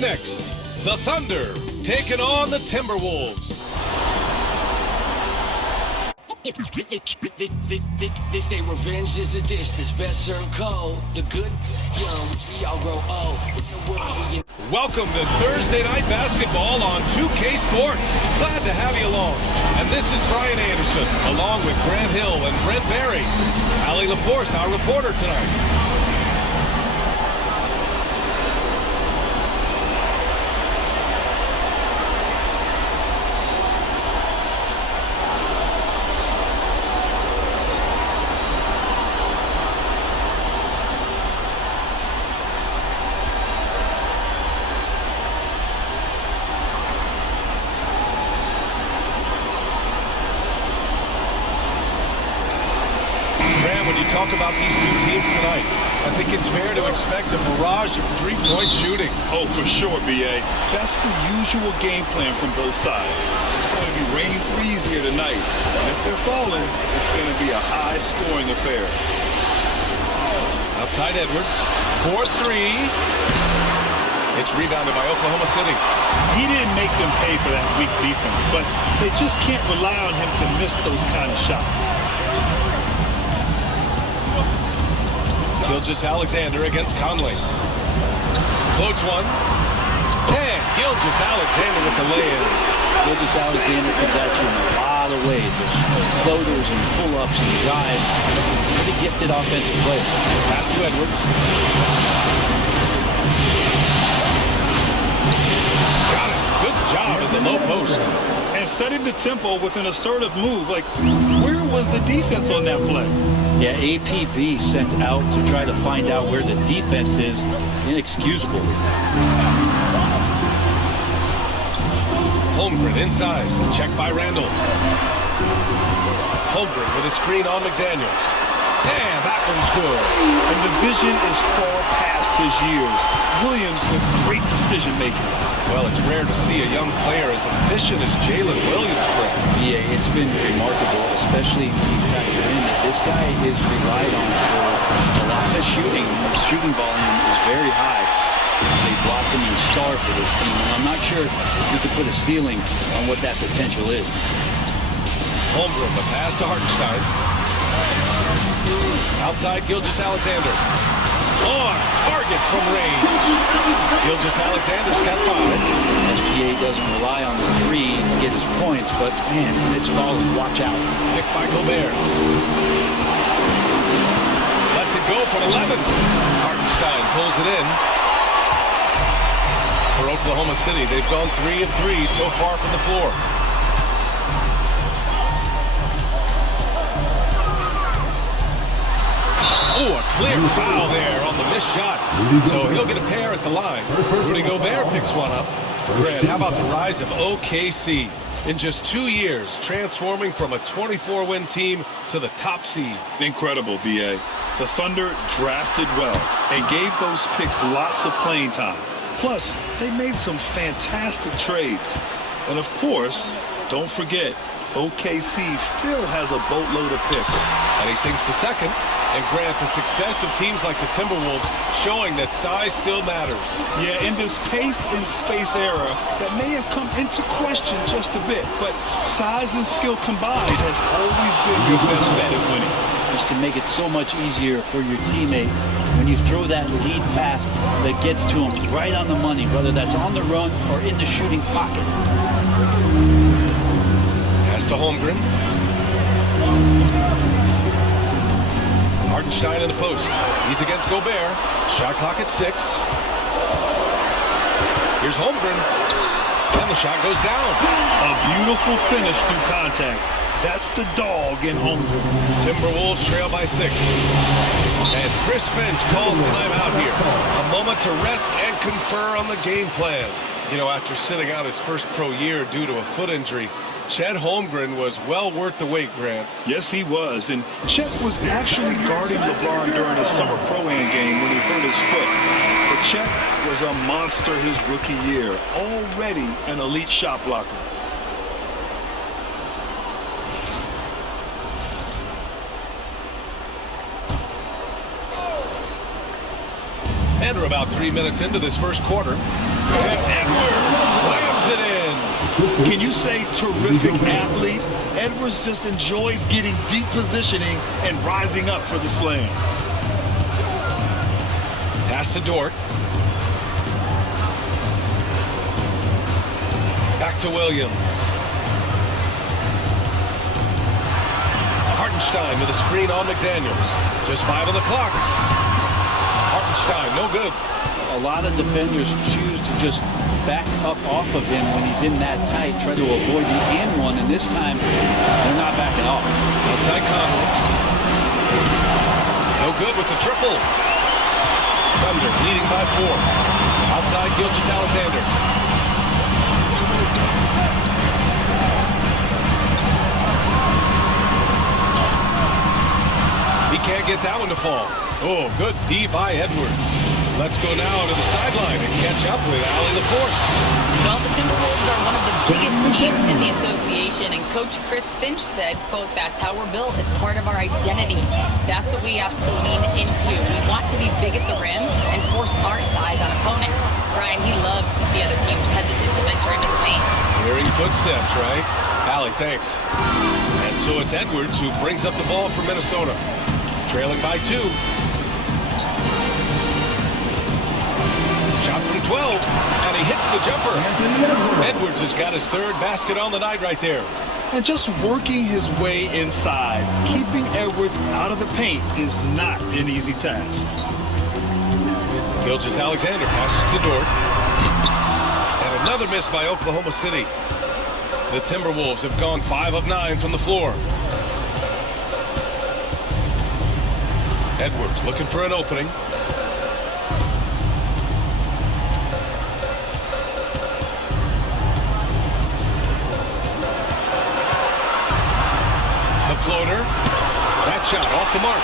next, the Thunder taking on the Timberwolves. This ain't revenge, is a dish that's best served cold. The good, young, we all grow old. Welcome to Thursday Night Basketball on 2K Sports. Glad to have you along. And this is Brian Anderson, along with Grant Hill and Brent Barry. Allie LaForce, our reporter tonight. Talk about these two teams tonight. I think it's fair to expect a barrage of three-point shooting. Oh, for sure, B.A. That's the usual game plan from both sides. It's going to be rain threes here tonight. And if they're falling, it's going to be a high-scoring affair. Outside Edwards, 4-3. It's rebounded by Oklahoma City. He didn't make them pay for that weak defense, but they just can't rely on him to miss those kind of shots. Gilgeous-Alexander against Conley. Floats one. And Gilgeous-Alexander with the lay-in. Gilgeous-Alexander comes at you in a lot of ways. There's floaters and pull-ups and drives. Pretty gifted offensive player. Pass to Edwards. Got it. Good job at the low post. And setting the tempo with an assertive move. Like, where was the defense on that play? Yeah, APB sent out to try to find out where the defense is. Inexcusable. Holmgren inside. Check by Randall. Holmgren with a screen on McDaniels. And that one's good. And the vision is far past his years. Williams with great decision-making. Well, it's rare to see a young player as efficient as Jalen Williams, Brett. Yeah, it's been remarkable, especially when you factor in that this guy is relied on for a lot of shooting. His shooting volume is very high. He's a blossoming star for this team, and I'm not sure we could put a ceiling on what that potential is. Holmgren, the pass to Hartenstein. Outside Gilgeous-Alexander. On target from range. Gilgeous-Alexander's got 5. SGA doesn't rely on the three to get his points, but man, it's falling. Watch out. Picked by Gobert. Lets it go for 11. Hartenstein pulls it in. For Oklahoma City, they've gone 3 of 3 so far from the floor. Oh, a clear foul there on the missed shot. So he'll get a pair at the line. Rudy Gobert picks one up. Grant, how about the rise of OKC? In just 2 years, transforming from a 24-win team to the top seed. Incredible, B.A. The Thunder drafted well and gave those picks lots of playing time. Plus, they made some fantastic trades. And of course, don't forget, OKC still has a boatload of picks. And he sinks the second. And Grant, the success of teams like the Timberwolves showing that size still matters. Yeah, in this pace and space era, that may have come into question just a bit, but size and skill combined has always been your best bet at winning. This can make it so much easier for your teammate when you throw that lead pass that gets to him right on the money, whether that's on the run or in the shooting pocket. Pass to Holmgren. Hartenstein in the post. He's against Gobert. Shot clock at 6. Here's Holmgren. And the shot goes down. A beautiful finish through contact. That's the dog in Holmgren. Timberwolves trail by 6. And Chris Finch calls timeout here. A moment to rest and confer on the game plan. You know, after sitting out his first pro year due to a foot injury, Chet Holmgren was well worth the wait, Grant. Yes, he was. And Chet was actually guarding LeBron during his summer pro-am game when he hurt his foot. But Chet was a monster his rookie year, already an elite shot blocker. And we're about 3 minutes into this first quarter. And Edwards slams it in. Can you say terrific athlete? Edwards just enjoys getting deep positioning and rising up for the slam. Pass to Dort. Back to Williams. Hartenstein with a screen on McDaniels. Just 5 on the clock. Hartenstein, no good. A lot of defenders choose to just back up off of him when he's in that tight, try to avoid the and one, and this time they're not backing off. Outside Conley. No good with the triple. Thunder leading by 4. Outside Gilgeous-Alexander. He can't get that one to fall. Oh, good D by Edwards. Let's go now to the sideline and catch up with Allie LaForce. Well, the Timberwolves are one of the biggest teams in the association, and Coach Chris Finch said, quote, "That's how we're built. It's part of our identity. That's what we have to lean into. We want to be big at the rim and force our size on opponents." Brian, he loves to see other teams hesitant to venture into the paint. Hearing footsteps, right? Allie, thanks. And so it's Edwards who brings up the ball for Minnesota. Trailing by 2. Shot from 12, and he hits the jumper. Edwards has got his 3rd basket on the night right there. And just working his way inside, keeping Edwards out of the paint is not an easy task. Gilgeous-Alexander passes to Dort. And another miss by Oklahoma City. The Timberwolves have gone 5 of 9 from the floor. Edwards looking for an opening. The floater. That shot off the mark.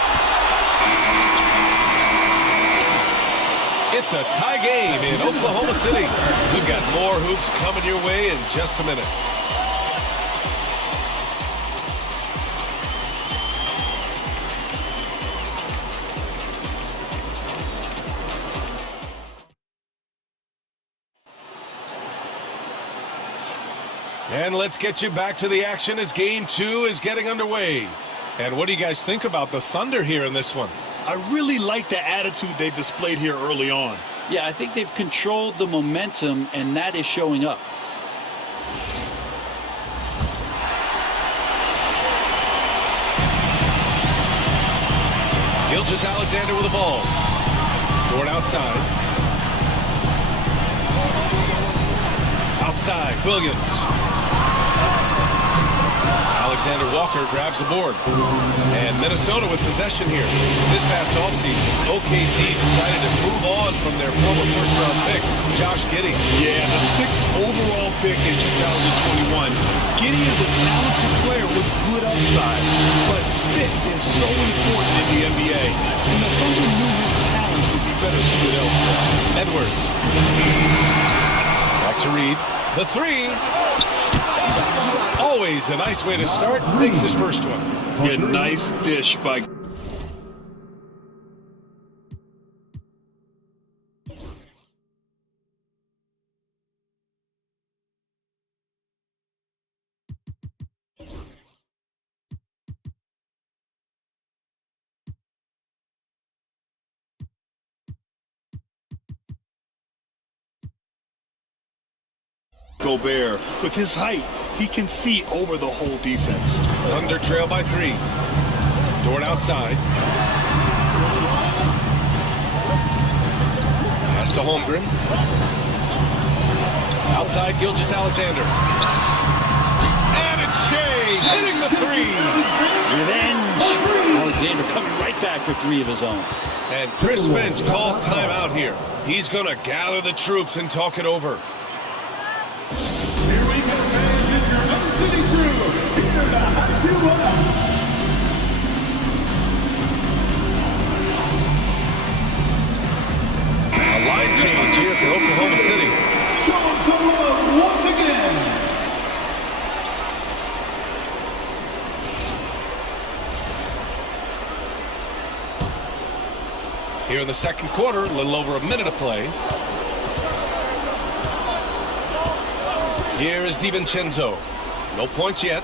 It's a tie game in Oklahoma City. We've got more hoops coming your way in just a minute. And let's get you back to the action as Game 2 is getting underway. And what do you guys think about the Thunder here in this one? I really like the attitude they displayed here early on. Yeah, I think they've controlled the momentum, and that is showing up. Gilgeous-Alexander with the ball. Dort outside. Outside, Williams. Alexander Walker grabs the board. And Minnesota with possession here. This past offseason, OKC decided to move on from their former first-round pick, Josh Giddey. Yeah, the 6th overall pick in 2021. Giddey is a talented player with good upside, but fit is so important in the NBA. And the Thunder knew his talent would be better suited elsewhere. Edwards. Back to Reed. The 3. Always a nice way to start. Makes his first one. Yeah, nice dish by... Gobert. With his height, he can see over the whole defense. Thunder trail by 3. Dort outside. Pass to Holmgren. Outside Gilgeous-Alexander. And it's Shea hitting the 3. Revenge. Alexander coming right back for 3 of his own. And Chris Finch calls timeout here. He's going to gather the troops and talk it over. Here we go, fans. It's your own city crew. Here to hype you up. A line change here for Oklahoma City. Show them some love once again. Here in the second quarter, a little over a minute of play. Here is DiVincenzo. No points yet.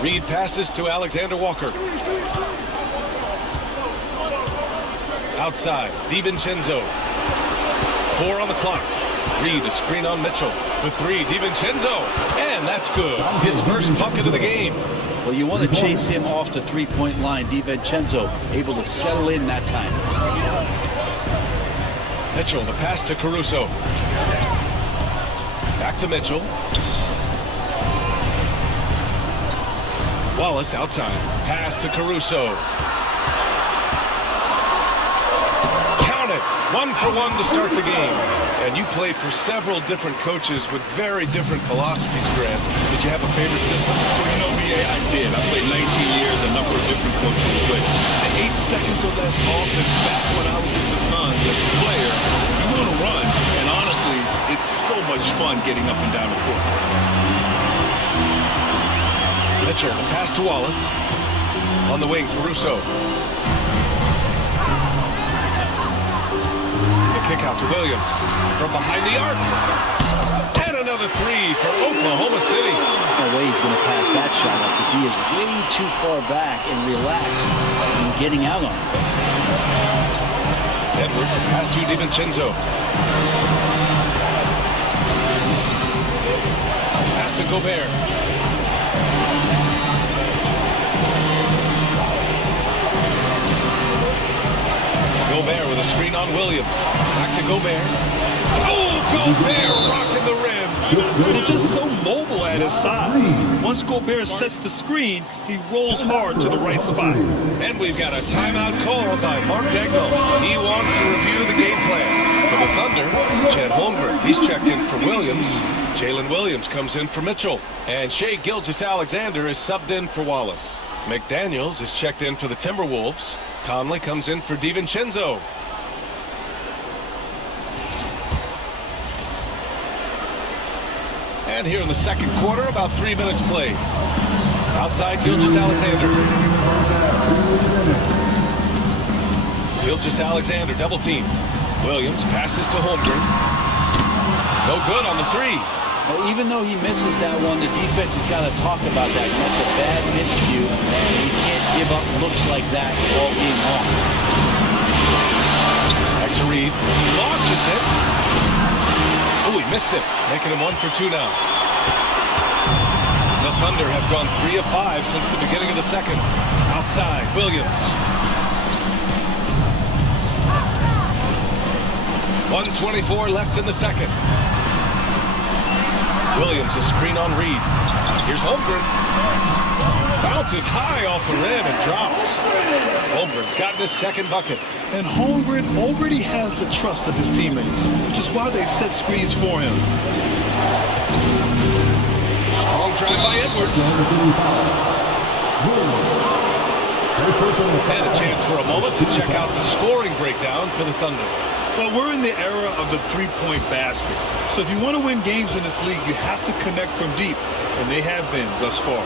Reed passes to Alexander Walker. Outside, DiVincenzo. 4 on the clock. Reed, a screen on Mitchell. For 3, DiVincenzo. And that's good. His first bucket of the game. Well, you want to chase him off the three-point line. DiVincenzo able to settle in that time. Mitchell, the pass to Caruso. Back to Mitchell. Wallace outside. Pass to Caruso. Count it. 1 for 1 to start the game. And you played for several different coaches with very different philosophies, Grant. Did you have a favorite system? You know, BA, I did. I played 19 years, a number of different coaches. But the 8 seconds or less offense back when I was with the Suns as a player, you want to run. And honestly, it's so much fun getting up and down the court. Mitchell, the pass to Wallace. On the wing, Caruso. Kick out to Williams from behind the arc. And another 3 for Oklahoma City. No way he's going to pass that shot up. The D is way too far back and relaxed and getting out on him. Edwards pass to DiVincenzo. Pass to Gobert. Gobert with a screen on Williams. Back to Gobert. Oh, Gobert rocking the rim. He's just so mobile at his size. Once Gobert sets the screen, he rolls hard to the right spot. And we've got a timeout call by Mark Dagnall. He wants to review the game plan. For the Thunder, Chet Holmgren. He's checked in for Williams. Jalen Williams comes in for Mitchell. And Shai Gilgeous-Alexander is subbed in for Wallace. McDaniels is checked in for the Timberwolves. Conley comes in for DiVincenzo. And here in the second quarter, about 3 minutes played. Outside, Gilgeous-Alexander. Gilgeous-Alexander, double team. Williams passes to Holmgren. No good on the 3. Well, even though he misses that one, the defense has got to talk about that. That's a bad miscue, and you can't give up looks like that all game long. Back to Reed. Launches it. Oh, he missed it. Making him 1 for 2 now. The Thunder have gone 3 of 5 since the beginning of the second. Outside, Williams. 1:24 left in the second. Williams, a screen on Reed. Here's Holmgren. Bounces high off the rim and drops. Holmgren's gotten his second bucket. And Holmgren already has the trust of his teammates, which is why they set screens for him. Strong drive by Edwards. And a chance for a moment to check out the scoring breakdown for the Thunder. Well, we're in the era of the three-point basket. So if you want to win games in this league, you have to connect from deep, and they have been thus far.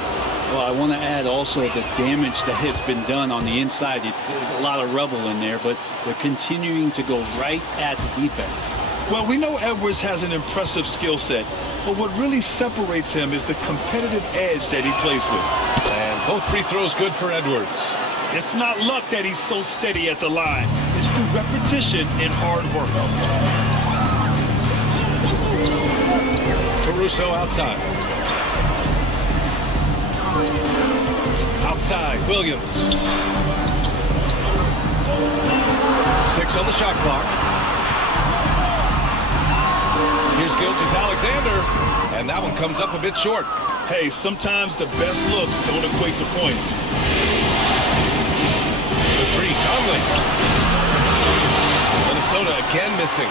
Well, I want to add also the damage that has been done on the inside. It's a lot of rubble in there, but they're continuing to go right at the defense. Well, we know Edwards has an impressive skill set, but what really separates him is the competitive edge that he plays with. And both free throws good for Edwards. It's not luck that he's so steady at the line. It's through repetition and hard work. Caruso outside. Outside, Williams. 6 on the shot clock. Here's Gilgeous-Alexander, and that one comes up a bit short. Hey, sometimes the best looks don't equate to points. The 3, Conley. Minnesota again missing.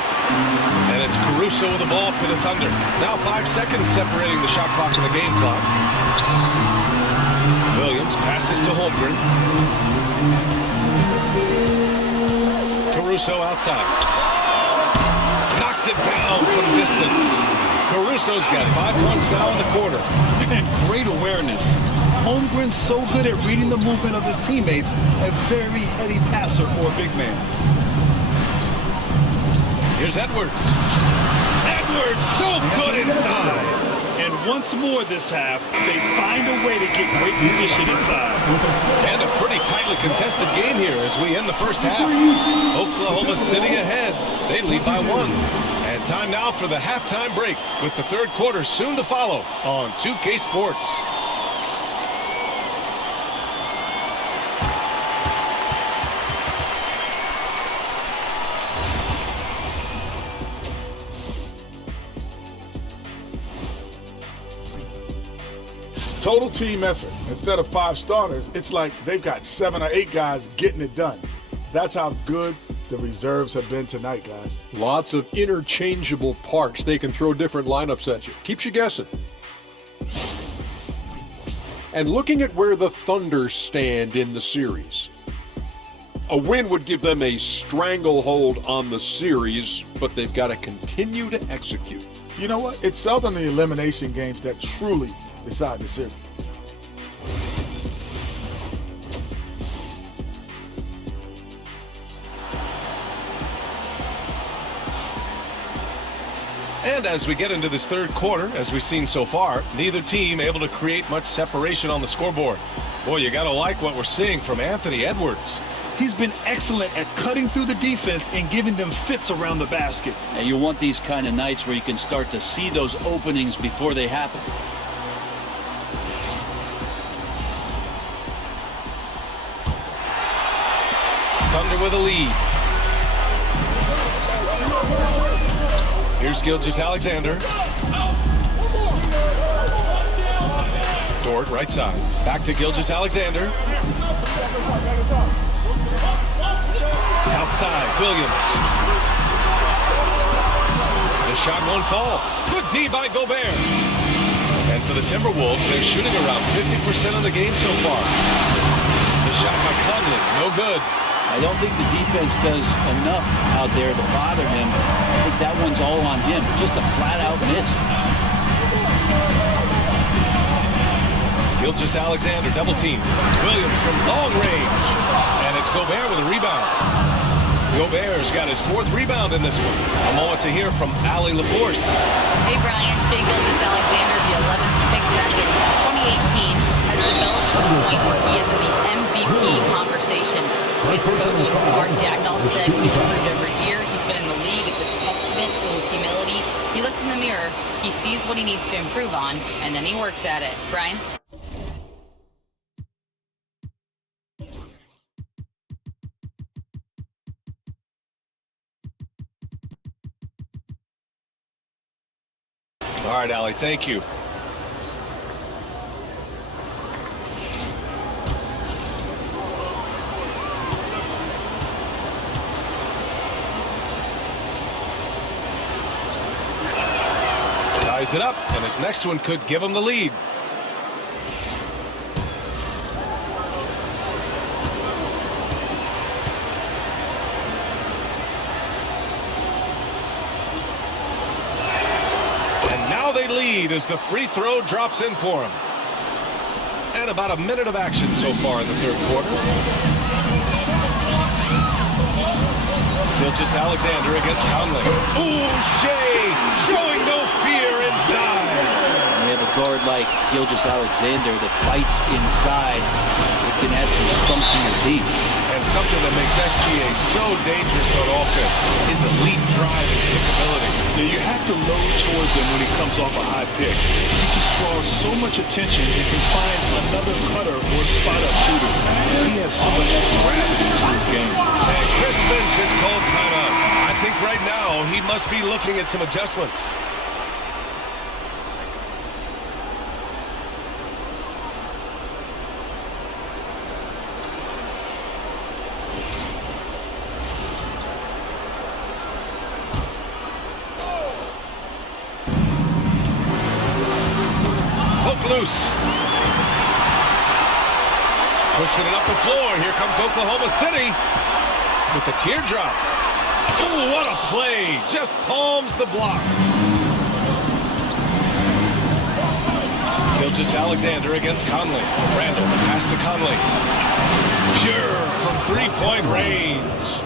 And it's Caruso with the ball for the Thunder. Now 5 seconds separating the shot clock and the game clock. Williams passes to Holmgren. Caruso outside. Knocks it down from distance. Caruso's got 5 points now in the quarter. And great awareness. Holmgren's so good at reading the movement of his teammates, a very heady passer for a big man. Here's Edwards. And Edwards, so good inside. And once more this half, they find a way to get great position inside. And a pretty tightly contested game here as we end the first half. Oklahoma City ahead. They lead by 1. And time now for the halftime break with the third quarter soon to follow on 2K Sports. Total team effort. Instead of 5 starters, it's like they've got 7 or 8 guys getting it done. That's how good the reserves have been tonight, guys. Lots of interchangeable parts. They can throw different lineups at you. Keeps you guessing. And looking at where the Thunder stand in the series. A win would give them a stranglehold on the series, but they've got to continue to execute. You know what? It's seldom the elimination games that truly decide the series. And as we get into this third quarter, as we've seen so far, neither team able to create much separation on the scoreboard. Boy, you gotta like what we're seeing from Anthony Edwards. He's been excellent at cutting through the defense and giving them fits around the basket. And you want these kind of nights where you can start to see those openings before they happen. Thunder with a lead. Here's Gilgeous-Alexander. Dort, right side. Back to Gilgeous-Alexander. Outside, Williams. The shot won't fall. Good D by Gobert. And for the Timberwolves, they're shooting around 50% of the game so far. The shot by Conley, no good. I don't think the defense does enough out there to bother him. I think that one's all on him. Just a flat-out miss. Gilgeous-Alexander, double team. Williams from long range. And it's Gobert with a rebound. Gobert's got his 4th rebound in this one. A moment to hear from Allie LaForce. Hey, Brian. Shai Gilgeous-Alexander, the 11th pick back in 2018, has developed to the point where he is in the MVP conversation. His coach, Mark Dagnall, said he's improved every year. He's been in the league. It's a testament to his humility. He looks in the mirror, he sees what he needs to improve on, and then he works at it. Brian? All right, Allie, thank you. Ties it up, and his next one could give him the lead. And now they lead as the free throw drops in for him. And about a minute of action so far in the third quarter. Gilgeous-Alexander against Conley. Ooh, Shai showing no fear inside. We have a guard like Gilgeous-Alexander that fights inside. It can add some spunk to your team. And something that makes SGA so dangerous on offense is elite driving capability. Now, you have to load towards him when he comes off a high pick. He just draws so much attention and can find another cutter or spot-up shooter. He has so much gravity to his game. And Chris Finch has called timeout. I think right now he must be looking at some adjustments. Loose. Pushing it up the floor. Here comes Oklahoma City with the teardrop. Oh, what a play. Just palms the block. Gilgeous-Alexander against Conley. Randall, the pass to Conley. Pure from three-point range.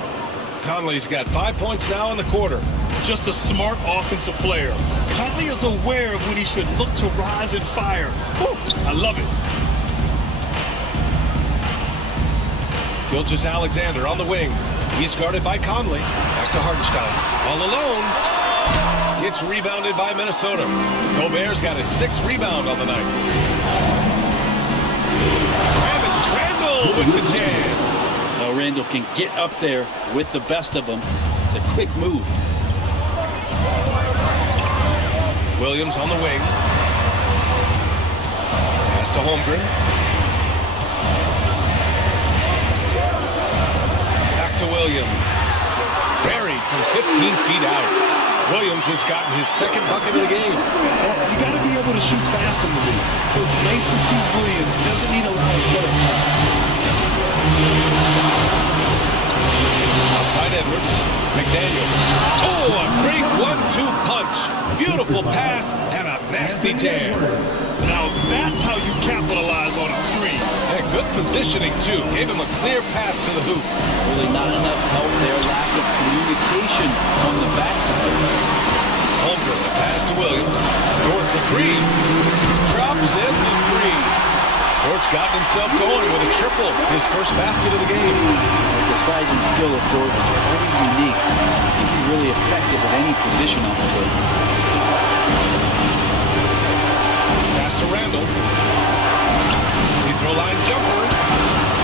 Conley's got 5 points now in the quarter. just a smart offensive player. Conley is aware of when he should look to rise and fire. Woo, I love it. Gilgeous-Alexander on the wing. He's guarded by Conley. Back to Hartenstein. All alone. It's rebounded by Minnesota. Gobert's got his 6th rebound on the night. Travis Randall with the jam. Now Randall can get up there with the best of them. It's a quick move. Williams on the wing. Pass to Holmgren. Back to Williams. Buried from 15 feet out. Williams has gotten his 2nd bucket of the game. You got to be able to shoot fast in the league. So it's nice to see Williams doesn't need a lot of setup time. Outside Edwards. McDaniel. Oh, a great 1-2 punch. Beautiful pass and a nasty jam. Now that's how you capitalize on a 3. And good positioning, too. Gave him a clear path to the hoop. Really not enough help there. Lack of communication on the backside. Holmgren, the pass to Williams. Dort for 3. Drops in the 3. Dort's gotten himself going with a triple. His first basket of the game. The size and skill of Dort is pretty unique. He can be really effective at any position on the floor. Pass to Randall. Free throw line jumper.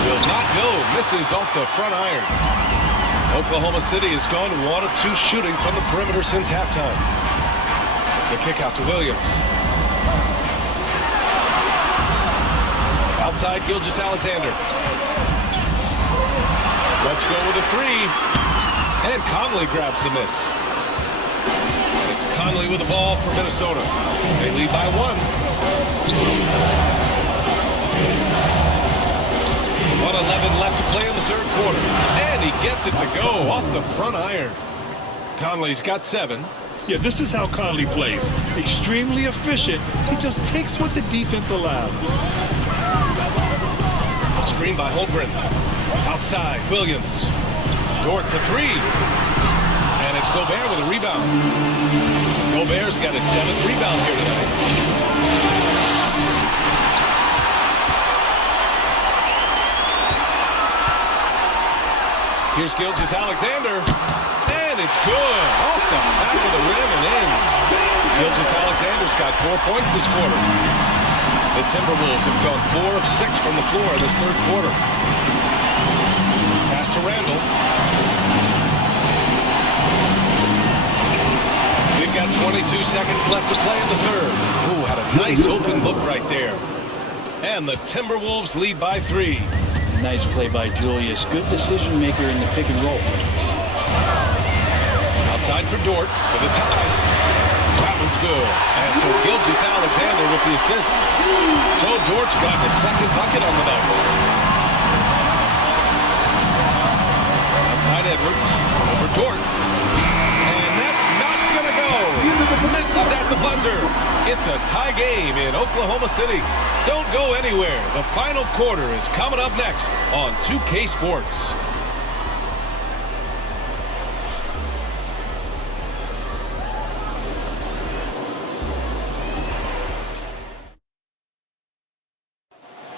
Will not go. Misses off the front iron. Oklahoma City has gone 1 of 2 shooting from the perimeter since halftime. The kick out to Williams. Outside Gilgeous-Alexander. Let's go with a 3. And Conley grabs the miss. It's Conley with the ball for Minnesota. They lead by 1. 1:11 left to play in the 3rd quarter. And he gets it to go off the front iron. Conley's got 7. Yeah, this is how Conley plays. Extremely efficient. He just takes what the defense allows. Screen by Holmgren. Outside, Williams. Dort for 3. And it's Gobert with a rebound. Gobert's got his 7th rebound here tonight. Here's Gilgeous-Alexander. And it's good. Off the back of the rim and in. Gilgeous-Alexander's got 4 points this quarter. The Timberwolves have gone 4 of 6 from the floor in this 3rd quarter. Pass to Randall. We've got 22 seconds left to play in the 3rd. Ooh, had a nice open look right there. And the Timberwolves lead by 3. Nice play by Julius. Good decision maker in the pick and roll. Outside for Dort for the tie. That one's good. And so Gilgeous-Alexander with the assist. So Dort's got his 2nd bucket on the night. Outside Edwards. Over Dort. And that's not going to go. Misses at the buzzer. It's a tie game in Oklahoma City. Don't go anywhere. The final quarter is coming up next on 2K Sports.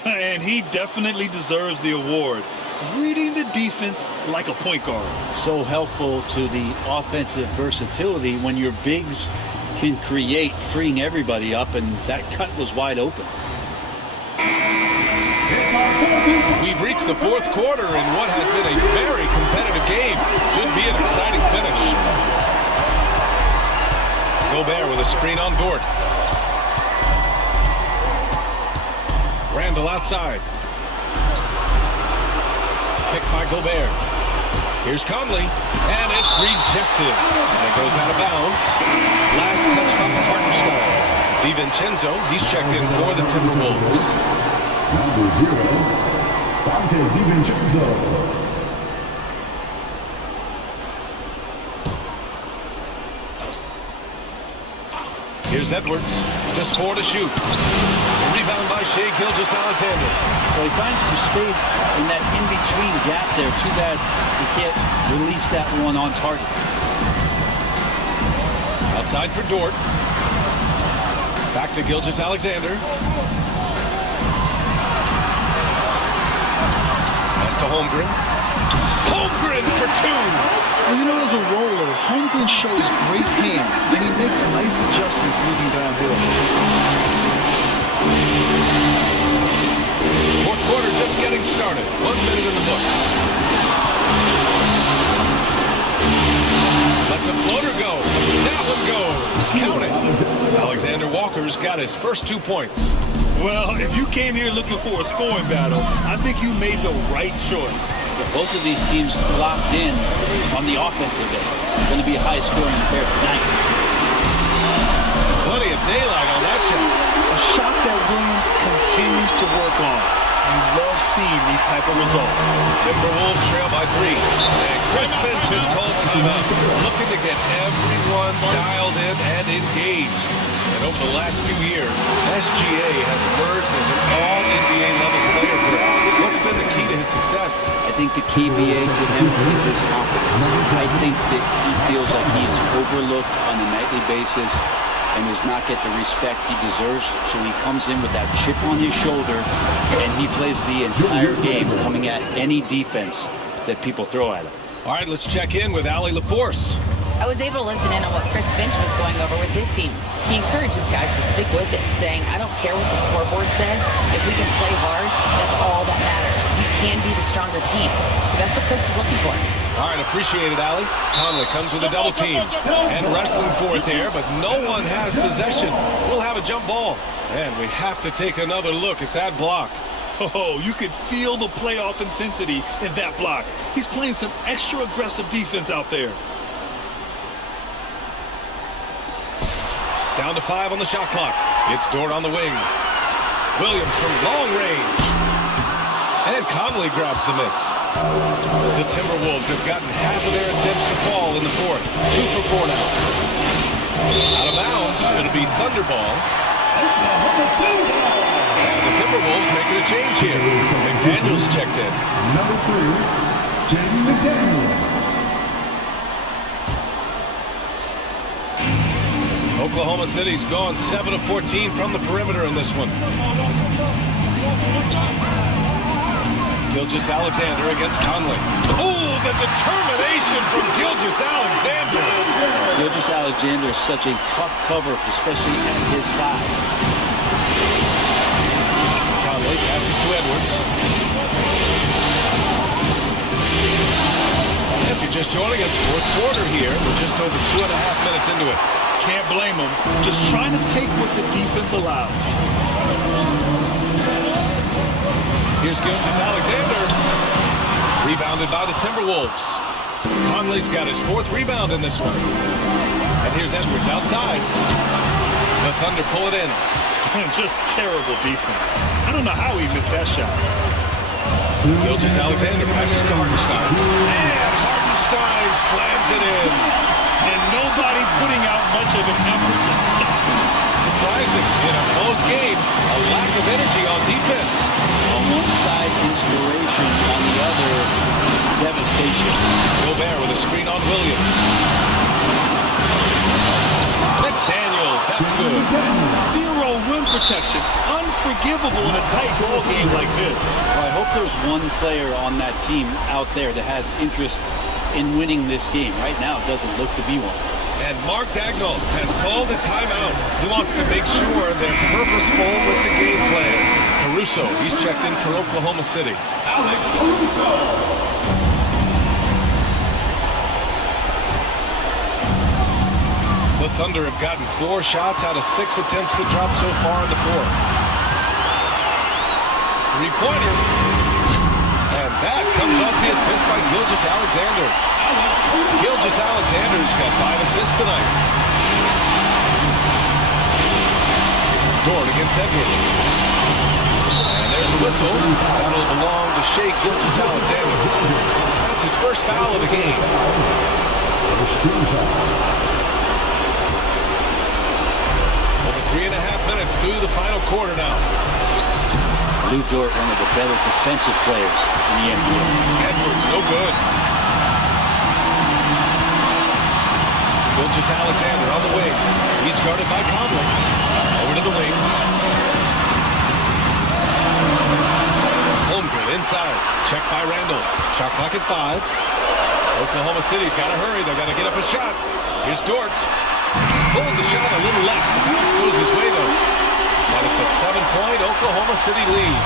And he definitely deserves the award. Reading the defense like a point guard. So helpful to the offensive versatility when your bigs can create, freeing everybody up, and that cut was wide open. We've reached the 4th quarter in what has been a very competitive game. Should be an exciting finish. Gobert with a screen on Dort. Randall outside. Picked by Gobert. Here's Conley. And it's rejected. And it goes out of bounds. Last touch by Hartenstein. DiVincenzo, he's checked in for the Timberwolves. Number 0, Dante DiVincenzo. Here's Edwards. Just 4 to shoot. Rebound by Shai Gilgeous-Alexander. Well, he finds some space in that in-between gap there. Too bad he can't release that one on target. Outside for Dort. Back to Gilgeous-Alexander. Pass to Holmgren. Holmgren for two! Well, you know, as a roller, Holmgren shows great hands, and he makes nice adjustments moving downhill. Fourth quarter just getting started. 1 minute in the books. Lets a floater go. That one goes. Count it. Alexander Walker's got his first 2 points. Well, if you came here looking for a scoring battle, I think you made the right choice. Both of these teams locked in on the offensive end. Going to be a high-scoring affair tonight. Plenty of daylight on that shot. A shot that Williams continues to work on. You love seeing these type of results. Timberwolves trail by 3. And Chris Finch has called timeout, looking to get everyone dialed in and engaged. And over the last few years, SGA has emerged as an all-NBA level player. What's been the key to his success? I think the key, BA, to him is his confidence. I think that he feels like he is overlooked on a nightly basis and does not get the respect he deserves. So he comes in with that chip on his shoulder, and he plays the entire game coming at any defense that people throw at him. All right, let's check in with Allie LaForce. I was able to listen in on what Chris Finch was going over with his team. He encourages guys to stick with it, saying, I don't care what the scoreboard says. If we can play hard, that's all that matters. We can be the stronger team. So that's what coach is looking for. All right, appreciate it, Allie. Conley comes with a double team and wrestling for it there, but no one has possession. We'll have a jump ball. And we have to take another look at that block. Oh, you could feel the playoff intensity in that block. He's playing some extra aggressive defense out there. Down to 5 on the shot clock. It's Dort on the wing. Williams from long range. And Conley grabs the miss. The Timberwolves have gotten half of their attempts to fall in the fourth. 2 for 4 now. Out of bounds. It'll be Thunder ball. And the Timberwolves making a change here. McDaniels checked in. Number 3, Jaden McDaniels. Oklahoma City's gone 7 of 14 from the perimeter in this one. Gilgeous-Alexander against Conley. Oh, the determination from Gilgeous-Alexander. Gilgeous-Alexander is such a tough cover, especially at his size. Conley passes to Edwards. If you're just joining us, fourth quarter here. We're just over 2.5 minutes into it. Can't blame him. Just trying to take what the defense allows. Here's Gilgeous-Alexander. Rebounded by the Timberwolves. Conley's got his 4th rebound in this one. And here's Edwards outside. The Thunder pull it in. Just terrible defense. I don't know how he missed that shot. Gilgeous-Alexander passes to Hartenstein. And Hartenstein slams it in. And nobody putting out much of an effort to stop him. Surprising. In a close game, a lack of energy on defense. On one side, inspiration. On the other, devastation. Gobert with a screen on Williams. McDaniels, that's good. 0 rim protection. Unforgivable in a tight ball game like this. Well, I hope there's one player on that team out there that has interest in winning this game. Right now, it doesn't look to be one. And Mark Dagnall has called a timeout. He wants to make sure they're purposeful with the game plan. Caruso, he's checked in for Oklahoma City. Alex Caruso. The Thunder have gotten 4 shots out of 6 attempts to drop so far in the fourth. 3-pointer. And that comes off the assist by Gilgeous-Alexander. Gilgeous-Alexander's got 5 assists tonight. Dort against Edwards. And there's a whistle. That'll belong to Shea Gilgeous-Alexander. That's his first foul of the game. First team foul. Over 3.5 minutes through the final quarter now. Lou Dort, one of the better defensive players in the NBA. Edwards, no good. Gilgeous-Alexander on the wing. He's guarded by Conley. Over to the wing. Holmgren inside. Check by Randall. Shot clock at 5. Oklahoma City's got to hurry. They got to get up a shot. Here's Dort. Pulled the shot a little left. The bounce goes his way, though. And it's a 7-point Oklahoma City lead.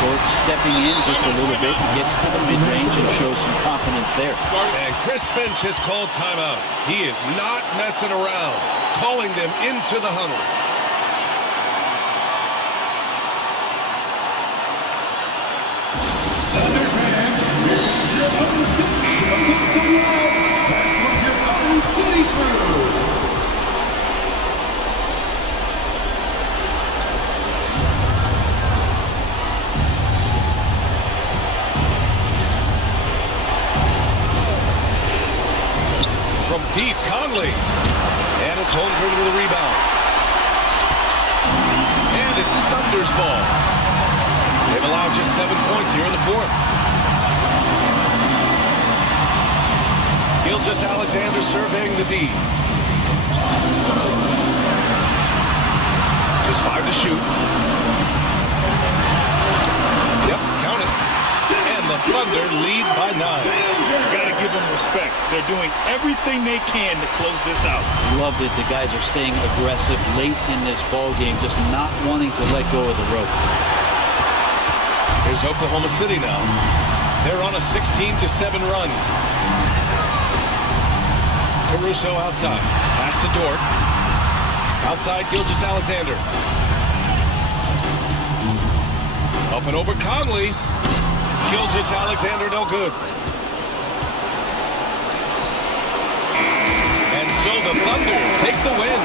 Dort stepping in just a little bit, gets to the mid-range and shows some confidence there. And Chris Finch has called timeout. He is not messing around, calling them into the huddle. Thunder fans, here's your own city. Welcome to live. Back with your own city crew. From deep, Conley. And it's Holmgren with a rebound. And it's Thunder's ball. They've allowed just 7 points here in the fourth. Gilgeous-Alexander surveying the D. Just 5 to shoot. Yep, count it. And the Thunder lead by 9. Gotta give them respect. They're doing everything they can to close this out. Love that the guys are staying aggressive late in this ball game, just not wanting to let go of the rope. Here's Oklahoma City now. They're on a 16-7 run. Caruso outside. Pass to Dort. Outside, Gilgeous-Alexander. Up and over Conley. Gilgeous-Alexander no good. And so the Thunder take the win.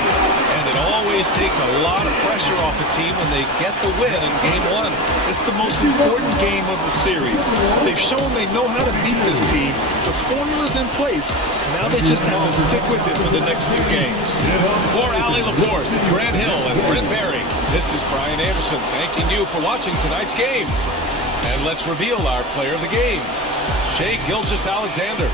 And it always takes a lot of pressure off a team when they get the win in Game 1. It's the most important game of the series. They've shown they know how to beat this team. The formula's in place. Now they just have to stick with it for the next few games. For Allie LaForce, Grant Hill, and Brent Berry, this is Brian Anderson thanking you for watching tonight's game. And let's reveal our player of the game, Shai Gilgeous-Alexander.